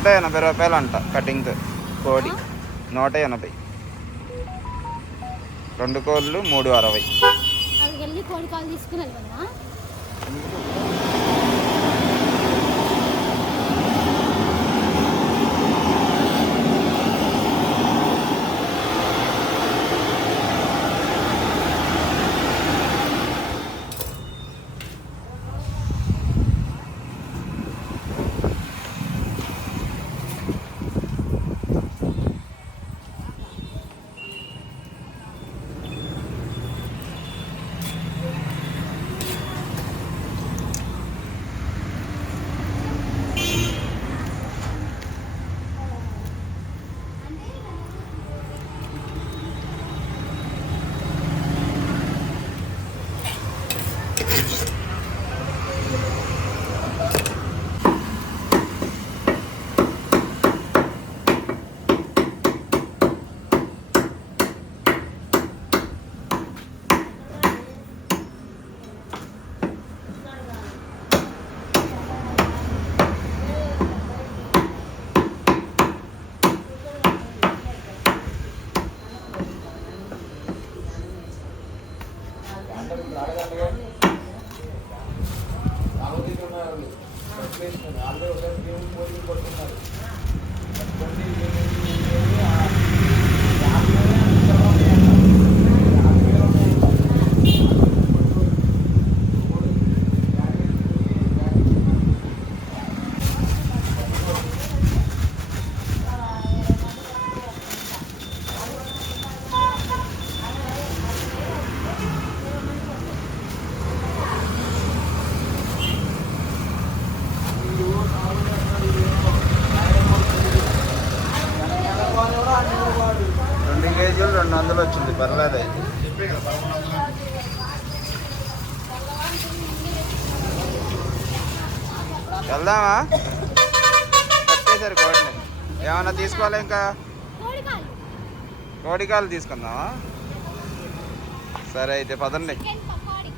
నూట ఎనభై రూపాయలు అంట కటింగ్ కోడి. నూట ఎనభై. రెండు కోళ్ళు మూడు అరవై. కట్టేశారు కోడిని. ఏమన్నా తీసుకోవాలి ఇంకా? కోడి కాలు కోడికాయలు తీసుకుందామా? సరే అయితే పదండి చికెన్ పకోడీ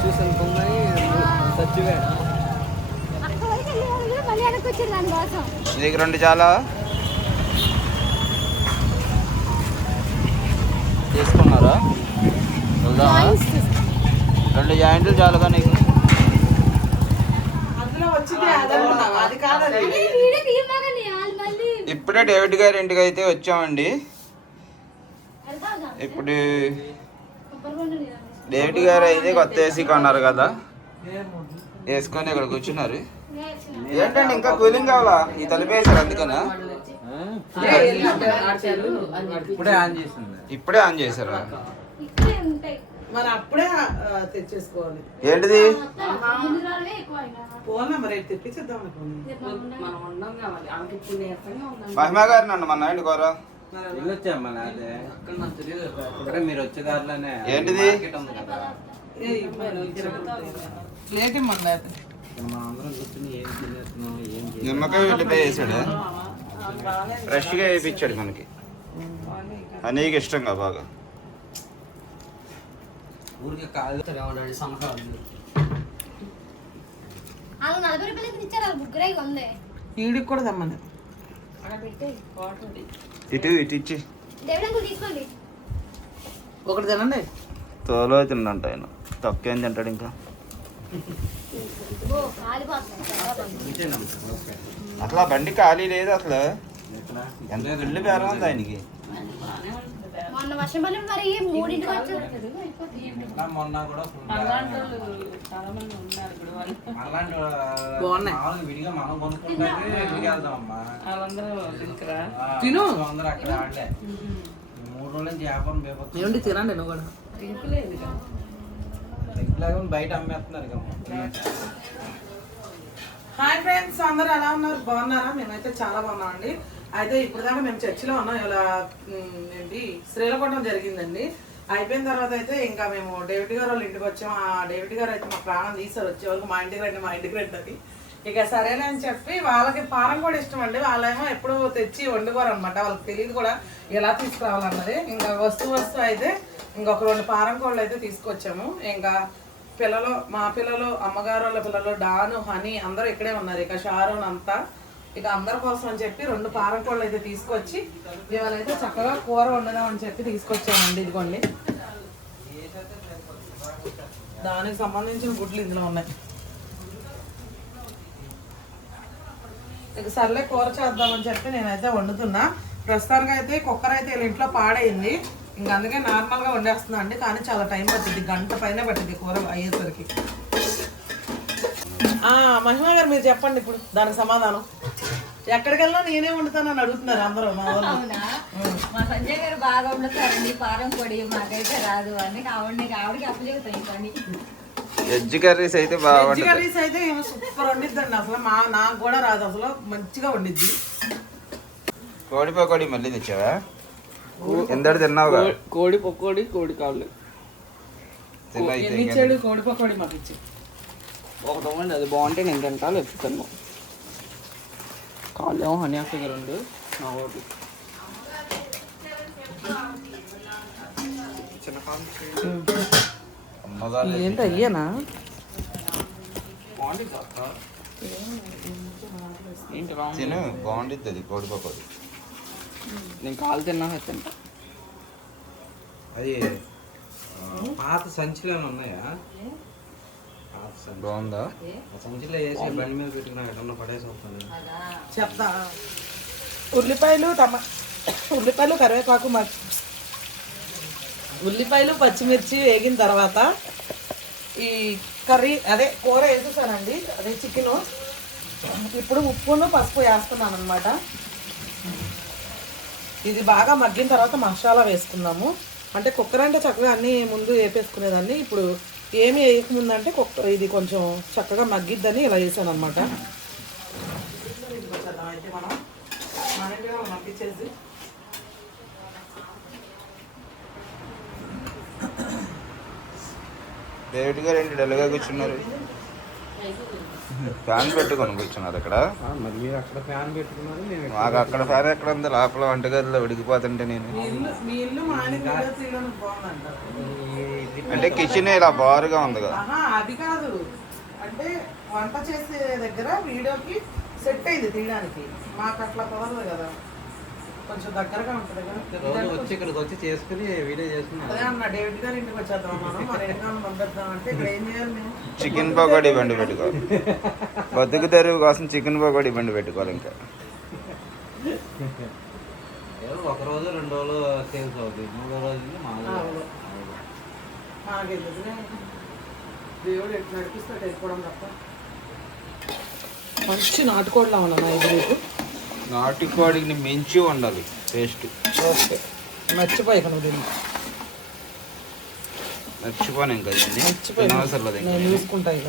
చూసాను పొంగని సచ్చివేడ అక్కడ వరకు వెళ్ళి వాళ్ళు కూడా మళ్ళీ వెనక్కి వచ్చారు దానికోసం నీకు రెండు చాలా. తీసుకున్నారా? వెళ్దామా. రెండు జాయింట్లు చాలుగా నీకు. ఇప్పుడే డేవిడ్ గారి ఇంటికి అయితే వచ్చామండి? ఇప్పుడు. డేవిడ్ గారు అయితే కొత్త ఏసీ కొన్నారు కదా. వేసుకొని ఇక్కడ కూర్చున్నారు. ఏంటండి ఇంకా కూలింగ్ కావాలా? ఈ తలుపు వేసారు అందుకనా? ఇప్పుడే ఆన్ చేసింది. ఇప్పుడే ఆన్ చేశారు? మరి అప్పుడే తెచ్చేసుకోవాలి. ఏంటిది. మహిమా గారు నన్ను మన నాయుడు కోరా వెళ్ళొచ్చామ్మా నాదే? అక్కడ మీరు వచ్చే దారిలోనే ఏంటిది? మార్కెట్ ఉంది కదా. లేట్ ఇమ్మన్నా ఏం ఏం నిమ్మకాయ వెళ్ళిపోయి వేసాడు ఫ్రెష్గా వేయించాడు మనకి. అనీకి ఇష్టంగా బాగా. ఊరికి కాదు ఈడికి కూడా తెమ్మని. ఇటు ఇటు ఇచ్చి. ఒకటి తినండి. తోలో తిండంట ఆయన. తక్కువేం తింటాడు ఇంకా? ఆ బండి ఖాళీ లేదు అసలు. ఎంత ఇల్లు బేరం ఉంది ఆయనకి. మొన్న వర్షం పడి మరి మూడింటికి వచ్చారు. మొన్న కూడా విడిగా మనం తిను. అందరూ అక్కడ ఆడలే. మూడు రోజుల నుంచి వ్యాపారం తినండి నువ్వు కూడా. బయట అమ్మేస్తున్నారు హాయ్ ఫ్రెండ్స్ అందరూ ఎలా ఉన్నారు? బాగున్నారా? మేమైతే చాలా బాగున్నాం అండి అయితే ఇప్పుడు దాకా మేము చర్చిలో ఉన్నాం. ఇలా ఏంటి శ్రీలకొండం జరిగిందండి. అయిపోయిన తర్వాత అయితే ఇంకా మేము డేవిడ్ గారు వాళ్ళ ఇంటికి వచ్చాం. ఆ డేవిడ్ గారు అయితే మా ప్రాణం తీసారు వచ్చే వరకు మా ఇంటికి రండి మా ఇంటికి రండి ఇక సరేనే అని చెప్పి వాళ్ళకి పారం కూడా ఇష్టం అండి. వాళ్ళేమో ఎప్పుడు తెచ్చి వండుకోరు అనమాట వాళ్ళకి తెలియదు కూడా ఎలా తీసుకురావాలన్నది. ఇంకా వస్తు వస్తువు అయితే ఇంకొక రెండు పారం కోళ్ళు అయితే తీసుకొచ్చాము. ఇంకా పిల్లలు మా పిల్లలు అమ్మగారు వాళ్ళ పిల్లలు డాను హనీ అందరూ ఇక్కడే ఉన్నారు. ఇక షారూన్ అంతా. ఇక అందరి కోసం అని చెప్పి రెండు పారం కోళ్ళు అయితే తీసుకొచ్చి ఇవాళైతే చక్కగా కూర వండుదామని చెప్పి తీసుకొచ్చామండి ఇదిగోండి. దానికి సంబంధించిన గుడ్లు ఇందులో ఉన్నాయి. ఇక సర్లే కూర చేద్దామని చెప్పి నేనైతే వండుతున్నా. ప్రస్తుతానికి అయితే కుక్కర్ అయితే వీళ్ళ ఇంట్లో పాడైంది. ఇంకా అందుకే నార్మల్గా వండేస్తున్నా అండి. కానీ చాలా టైం పట్టింది గంట పైన పట్టింది కూర అయ్యేసరికి. ఆ, మహిమ గారు మీరు చెప్పండి ఇప్పుడు దానికి సమాధానం. ఎక్కడికి వెళ్ళినా నేనే వండుతానని అడుగుతున్నారు అందరూ మా వాళ్ళు. అవునా? మా సంజయ్ గారు బాగా వండుతారండి. పారం పొడి మాకైతే రాదు అని ఆవిడని ఆవిడకి అప్పచెబుతాం ఈ పని. వెజ్ కర్రీస్ అయితే వెజ్ బాగుంటుంది కర్రీస్ అయితే ఏమో సూపర్ వండిద్దండి. అసలు మా నాకు కూడా రాదు. అసలు మంచిగా వండిద్ది. కోడి పకోడి మళ్ళీ తెచ్చావా? ఎందడు తిన్నావుగా కోడి పకోడి కోడి కాళ్ళు తిన్నా అయితే ఎన్ని ఇంకా. ఇచ్చాడు కోడి పకోడి మాకు ఇచ్చి ఒక తమ్మండి అది బాగుంటే నేను తింటాను ఎత్తుతాను కాళ్ళు ఏమో హనీ అక్క దగ్గర ఉంది నా ఒకటి అమ్మగారు ఏంటి అయ్యేనా బాగుంటుంది అక్క ఏంటి రాంగ్ తిను బాగుండిద్ది అది కోడి పకోడి నేను కాలు తిన్నా తింటా. అది ఆ, పాత సంచిలో ఏమైనా ఉన్నాయా? పాత సంచి. బాగుందా? సంచిలో వేసి బండి మీద పెట్టుకున్నా ఎక్కడన్నా పడేసి వస్తాను. చెప్తా. ఉల్లిపాయలు టమా ఉల్లిపాయలు కరివేపాకు మర్చి ఉల్లిపాయలు పచ్చిమిర్చి వేగిన తర్వాత ఈ కర్రీ అదే కూర వేసేసానండి అదే చికెను. ఇప్పుడు ఉప్పును పసుపు వేస్తున్నాను అనమాట ఇది బాగా మగ్గిన తర్వాత మసాలా వేసుకుందాము. అంటే కుక్కర్ అంటే చక్కగా అన్నీ ముందు వేపేసుకునేదాన్ని. ఇప్పుడు ఏమి వేయకముందు అంటే కుక్క ఇది కొంచెం చక్కగా మగ్గిద్దని ఇలా వేసాను అనమాట డేవిడ్ గారు ఏంటి డల్గా కూర్చున్నారు? ఫ్యాన్ పెట్టుకొని కూర్చున్నారు అక్కడ ఫ్యాన్ పెట్టుకున్నారు మాకు అక్కడ ఫ్యాన్ ఎక్కడ ఉంది? లోపల వంటగదిలో ఉడికిపోతుంటే నేను. అంటే కిచెన్ ఇలా బారుగా ఉంది కదా. అది కాదు. అంటే వంట చేసే దగ్గర వీడియోకి సెట్ అయింది తీయడానికి. మాకు అట్లా కుదరదు కదా. కొంచెం దగ్గరగా ఉంటుంది కదా. రోజు వచ్చి ఇక్కడికి వచ్చి చేసుకుని వీడియో అన్న డేవిడ్ గారి ఇంటికి వచ్చేద్దాం మనం మన ఇంటికి పంపిద్దాం అంటే ఏం చేయాలి చికెన్ పకోడీ బండి పెట్టుకోవాలి. బతుకు తెరువు కోసం చికెన్ పకోడీ బండి పెట్టుకోవాలి ఇంకా. ఏదో ఒక రోజు రెండు రోజులు సేల్స్ అవుతుంది మూడో రోజు మామూలు అవును. మనకి ఎందుకులే దేవుడు ఎట్లా నడిపిస్తాడు వెళ్ళిపోవడం తప్ప. మంచి ఇది మీకు నాటుకోడిని మించి ఉండాలి టేస్ట్ ఓకే. మర్చిపోయి దీన్ని. మర్చిపోను ఇంకా దీన్ని. మర్చిపోయి లేదు నేను చూసుకుంటా ఇక.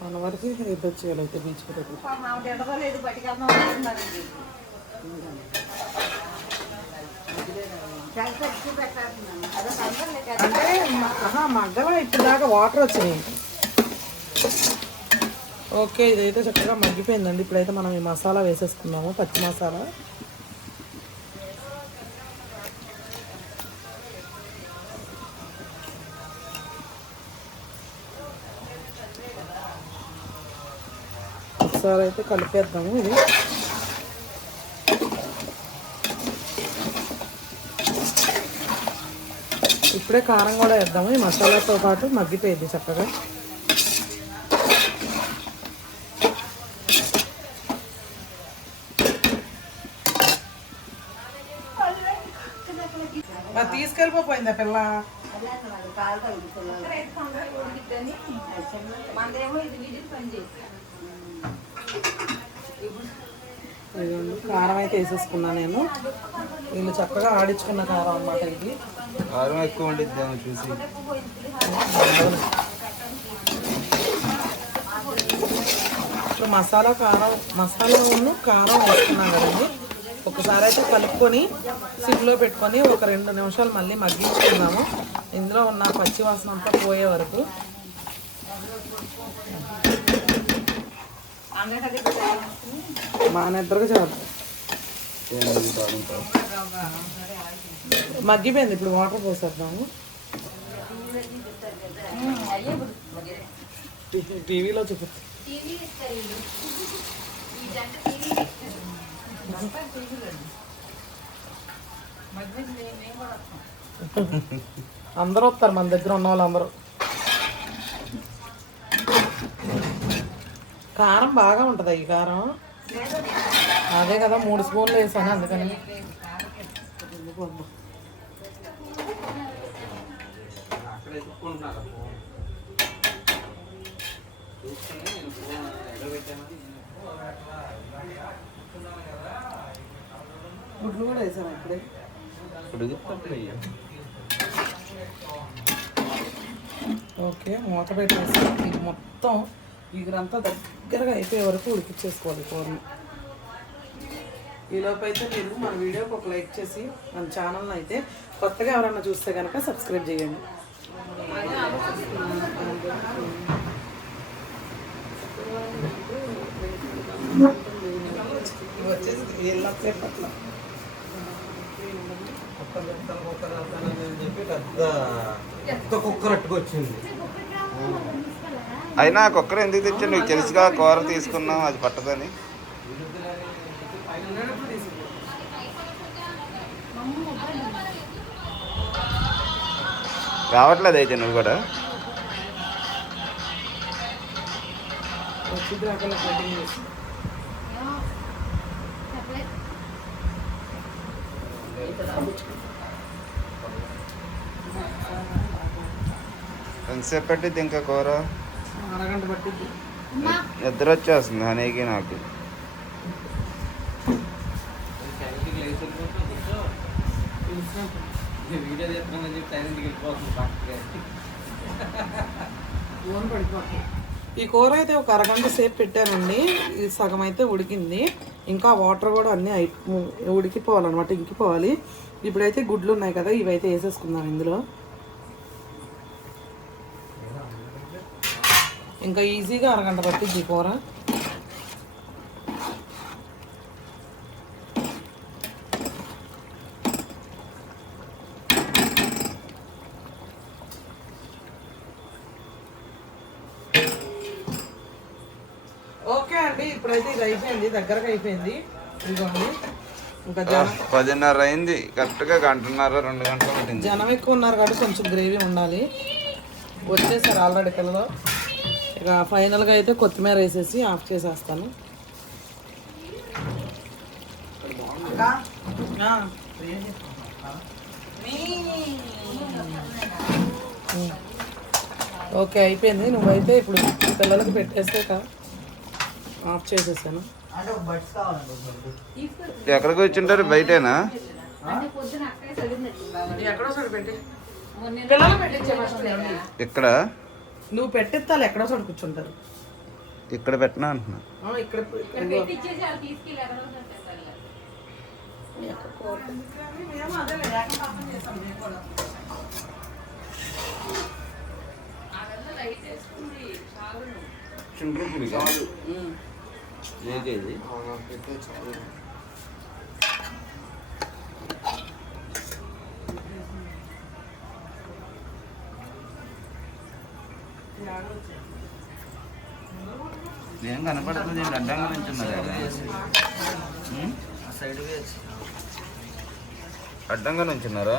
మన వరకు ఇద్దరు చేయాలైతే బీచ్ పెట్టు అంటే మ- ఆహా, ఇప్పుడు దాకా వాటర్ వచ్చినాయి. ఓకే ఇదైతే చక్కగా మగ్గిపోయిందండి. ఇప్పుడైతే మనం ఈ మసాలా వేసేసుకున్నాము పచ్చి మసాలా. ఒకసారి అయితే కలిపేద్దాము ఇది. ఇప్పుడే కారం కూడా వేద్దాము. ఈ మసాలాతో పాటు మగ్గిపోయింది చక్కగా. మరి తీసుకెళ్ళిపోయిందా పిల్ల? కారం అయితే వేసేసుకున్నా నేను. వీళ్ళు చక్కగా ఆడించుకున్న కారం అన్నమాట ఇది. కారం ఎక్కువ ఉండిద్దేమో చూసి. ఇప్పుడు మసాలా కారం మసాలా ఉన్న కారం వేసుకున్నాం కదండి. ఒకసారి అయితే కలుపుకొని సిమ్లో పెట్టుకొని ఒక రెండు నిమిషాలు మళ్ళీ మగ్గించుకుందాము. ఇందులో ఉన్న పచ్చి వాసన అంతా పోయే వరకు. మా నిద్రకు చాలు. మగ్గిపోయింది ఇప్పుడు వాటర్ పోసేద్దాము. టీవీలో చూపిస్తాం. అందరూ వస్తారు మన దగ్గర ఉన్న వాళ్ళందరూ. కారం బాగా ఉంటుంది ఈ కారం. అదే కదా మూడు స్పూన్లు వేసాను అందుకని. గుడ్లు కూడా వేసాను ఇప్పుడే? ఓకే మూత పెట్టేసి మొత్తం ఇగురంతా దగ్గరగా అయిపోయే వరకు ఉడికిచ్చేసుకోవాలి కూరని. ఈలోపు అయితే మీరు మన వీడియోకి ఒక లైక్ చేసి మన ఛానల్ని అయితే కొత్తగా ఎవరైనా చూస్తే కనుక సబ్స్క్రైబ్ చేయండి. పట్ల కుక్కర్ అట్టుకొచ్చింది అయినా కుక్కర్ ఎందుకు తెచ్చా నీకు తెలుసుగా కూర తీసుకున్నాం అది పట్టదని. రావట్లేదు అయితే నువ్వు కూడా. ఎంతసేపు పెట్టిద్ది ఇంకా కూర? అరగంట నిద్ర వచ్చేస్తుంది హనీకి నాకు. వెళ్ళిపోతున్నా కూర్చో. వీడియో చేస్తున్నామని చెప్పి సైలెంట్కి వెళ్ళిపోతుంది ఫోన్ పడిపోతుంది. ఈ కూర అయితే ఒక అరగంట సేపు పెట్టానండి. ఇది సగం అయితే ఉడికింది. ఇంకా వాటర్ కూడా అన్నీ అయి ఉడికిపోవాలన్నమాట ఇంకిపోవాలి. ఇప్పుడైతే గుడ్లు ఉన్నాయి కదా ఇవైతే వేసేసుకుందాం ఇందులో. ఇంకా ఈజీగా అరగంట పట్టింది ఈ కూర. అండి ఇప్పుడైతే ఇది అయిపోయింది దగ్గరకు అయిపోయింది. ఇదిగోండి. ఇంకా జనం పదిన్నర అయింది. కరెక్ట్గా గంటన్నర రెండు గంటలు పట్టింది. జనం ఎక్కువ ఉన్నారు కాబట్టి కొంచెం గ్రేవీ ఉండాలి. వచ్చేసారు ఆల్రెడీ పిల్లలు. ఇక ఫైనల్గా అయితే కొత్తిమీర వేసేసి ఆఫ్ చేసేస్తాను. ఓకే అయిపోయింది. నువ్వైతే ఇప్పుడు పిల్లలకి పెట్టేస్తే ఆఫ్ చేసేసాను. అంటే ఒక బట్స్ కావాలండి ఒక బట్టు. ఎక్కడ కూర్చుంటారు బయటేనా? ఇక్కడ నువ్వు పెట్టిస్తాను ఎక్కడో చోటు కూర్చుంటారు. ఇక్కడ పెట్టినా అంటున్నా? ఆ, ఇక్కడ ఇక్కడ పెట్టించేసి ఏం కనపడుతుంది? అడ్డంగా నుంచున్నారు అడ్డంగా నుంచున్నారా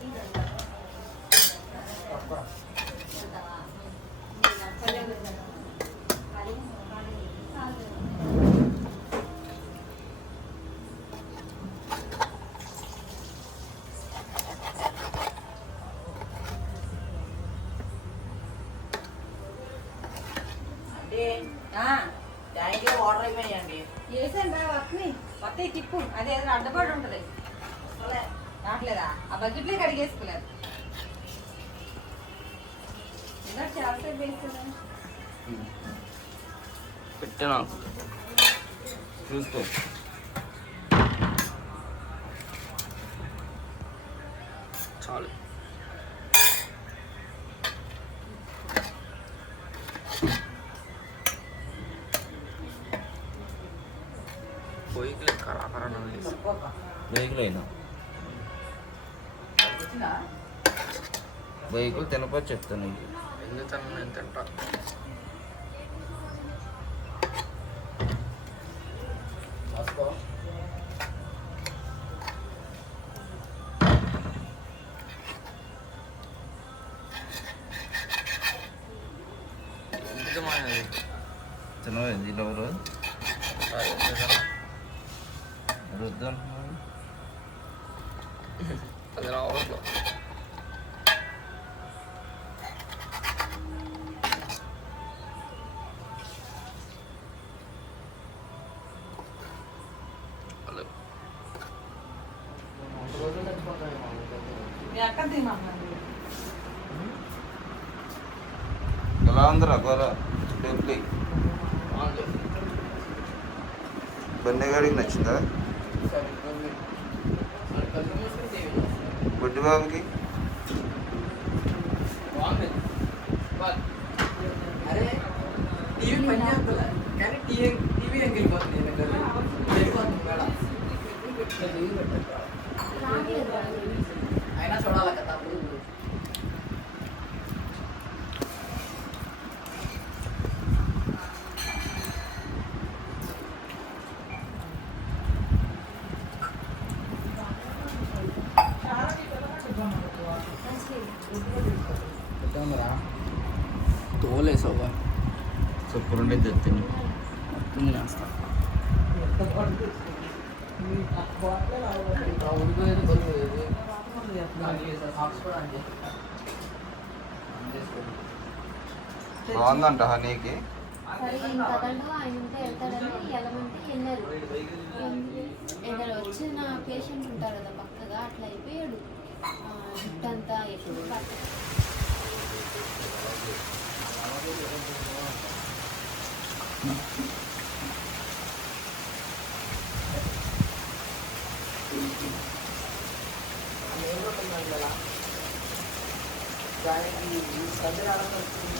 చలో వాటర్ అయిపోయాయండి వేసాను రా వత్ని వత్తి తిప్పు. అదే ఏదో అడ్డపడి ఉంటుంది. రావట్లేదా? ఆ బకెట్లే కడిగేసుకోలేదు ఇలా చేస్తే వేస్తున్నా పెట్టాను? చూసుకో. తినపో చెప్తాను ఎందుకు ఎలా ఉందిరా కూర డూప్లీ బన్నెగాడికి నచ్చిందా బుడ్డి బాబుకి అరే టీవీ పని చేస్తలే కానీ టీవీ టీవీ ఏం వెళ్ళిపోతుంది నేను దగ్గర వెళ్ళిపోతుంది మేడం టీవీ పెట్టారు రావట్లేదు అయినా చూడాలి కదా తప్పదు తోలేసావా సూపర్ ఉండేది తెత్తిని చేస్తా ఉడిపోయేది బరువు హాట్స్పాట్ అని బాగుందంట హనీకి సరే ఇంకా కథలు ఆయన ఉంటే వెళ్తాడని వెళ్ళమంటే వెళ్ళారు. ఏదైనా వచ్చిన పేషెంట్ ఉంటారు కదా పక్కగా అట్లా అయిపోయాడు. ఆ, జుట్టంతా ఎక్కువ పట్ట దానికి సర్జరీ ఆడంలో వచ్చింది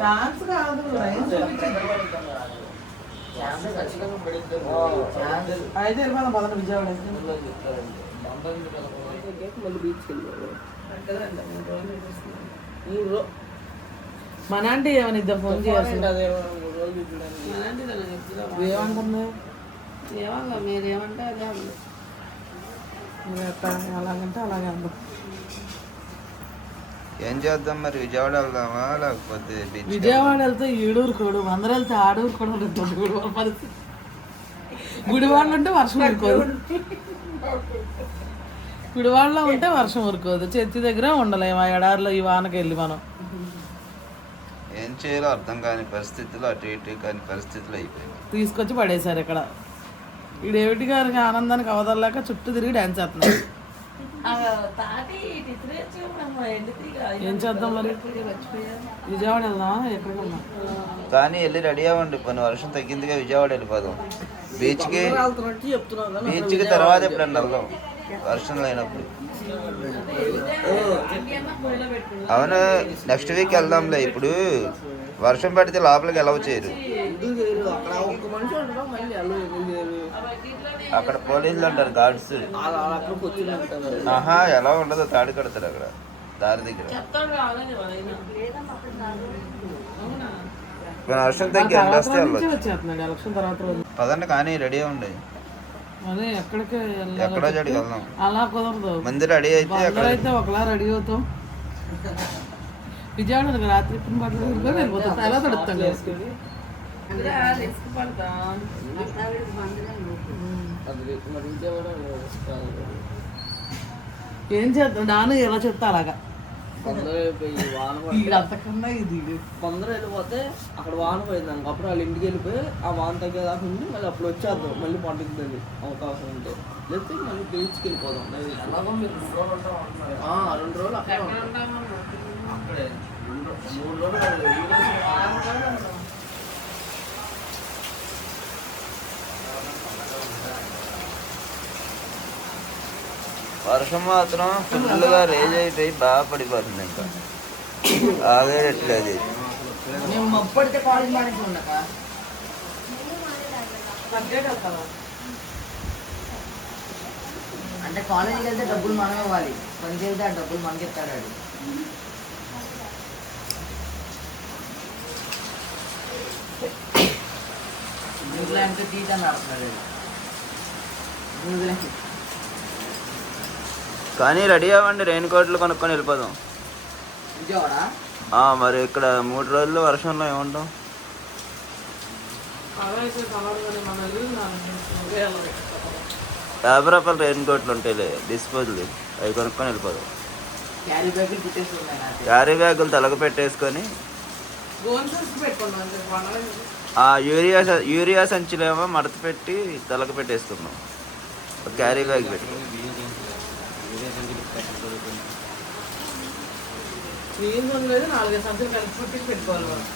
ఛాన్స్ కాదు అయితే వెళ్ళిపోదాం పదన విజయవాడ మళ్ళీ బీచ్కి వెళ్ళిపోయారు మన ఆంటీ ఏమని ఇద్దరు ఫోన్ ఏమన్నా మీరు ఏమంటే అదే అలాగంటే అలాగే అందం ఏం చేద్దాం మరి? విజయవాడ వెళ్దామా? లేకపోతే బీచ్ విజయవాడ వెళ్తే ఈడూరు కోడు అందరూ వెళ్తే ఆడూరు కూడా ఉంటుంది గుడివాడ పరిస్థితి. గుడివాడలో ఉంటే వర్షం ఊరుకోదు. గుడివాడలో ఉంటే వర్షం ఊరుకోదు. చెత్తి దగ్గర ఉండలేము ఆ ఎడారిలో ఈ వానకి వెళ్ళి మనం. ఏం చేయాలో అర్థం కాని పరిస్థితులు అటు ఇటు కాని పరిస్థితులు అయిపోయింది తీసుకొచ్చి పడేశారు ఇక్కడ. ఈ డేవిడ్ గారికి ఆనందానికి అవదలేక చుట్టూ తిరిగి డ్యాన్స్ చేస్తున్నారు. ఏం చేద్దాం మరి? విజయవాడ వెళ్దామా? ఎక్కడికి వెళ్దాం కానీ వెళ్ళి రెడీ అవ్వండి. కొన్ని వర్షం తగ్గిందిగా విజయవాడ వెళ్ళిపోదాం. బీచ్కి బీచ్కి తర్వాత ఎప్పుడన్నా వెళ్దాం. వర్షం లేనప్పుడు. అవును నెక్స్ట్ వీక్ వెళ్దాంలే. ఇప్పుడు వర్షం పడితే లోపలికి వెళ్ళవ చేయరు అక్కడ ఒక్క మనిషి ఉండడం మళ్ళీ అల్లు ఎందుకు చేయరు అక్కడ పోలీసులు ఉంటారు గార్డ్స్ ఆహా ఎలా ఉండదు తాడు కడతారు అక్కడ దారి దగ్గర. వర్షం తగ్గి ఎండ వస్తే పదండి కానీ రెడీ ఉండి అదే ఎక్కడికి వెళ్ళాలో ఎక్కడో. చోటికి వెళ్దాం. అలా కుదరదు. మంది రెడీ అయితే అయితే ఒకలా రెడీ అవుతాం. విజయవాడ రాత్రి వెళ్ళిపోతాం ఎలా తడుస్తాం మరి. ఏం చేద్దాం? నాన్న ఎలా చెప్తా అలాగా. అంతకన్నా ఇది. కొందరు వెళ్ళిపోతే అక్కడ వాన పోయింది అనుకో అప్పుడు వాళ్ళ ఇంటికి వెళ్ళిపోయి ఆ వాన తగ్గేదాకా ఉండి మళ్ళీ అప్పుడు వచ్చేద్దాం. మళ్ళీ పండుగదని అవకాశం ఉంటే. లేకపోతే మళ్ళీ బీచ్కి వెళ్ళిపోదాం. ఆ, రెండు రోజులు అక్కడే ఉంటాం. వర్షం మాత్రం ఫుల్గా రేజ్ అయిపోయి బాగా పడిపోతుంది ఇంకా. ఆగేటట్లేదు అంటే కాలేజీకి వెళ్తే డబ్బులు మనం ఇవ్వాలి పని చేస్తే ఆ డబ్బులు మనకి ఇస్తాడు వాడు. న్యూజిలాండ్ టీచ్ ఆడుతున్నాడు. న్యూజిలాండ్ కానీ రెడీ అవ్వండి రెయిన్ కోట్లు కొనుక్కొని వెళ్ళిపోదాం. మరి ఇక్కడ మూడు రోజులు వర్షంలో ఏముంటాం. యాభై రూపాయలు రెయిన్ కోట్లు ఉంటాయిలే డిస్పోజల్ అవి కొనుక్కొని వెళ్ళిపోదాం. క్యారీ బ్యాగులు తలకు పెట్టేసుకొని యూరియా యూరియా సంచులేమో మడత పెట్టి తలకు పెట్టేసుకున్నాం ఒక క్యారీ బ్యాగ్ పెట్టి నీళ్ళు పని లేదు నాలుగైదు సంచులు కలిపి పెట్టి పెట్టుకోవాలి మనం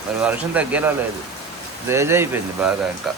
మరి వర్షం తగ్గేలా లేదు. రేజ్ అయిపోయింది బాగా ఇంకా.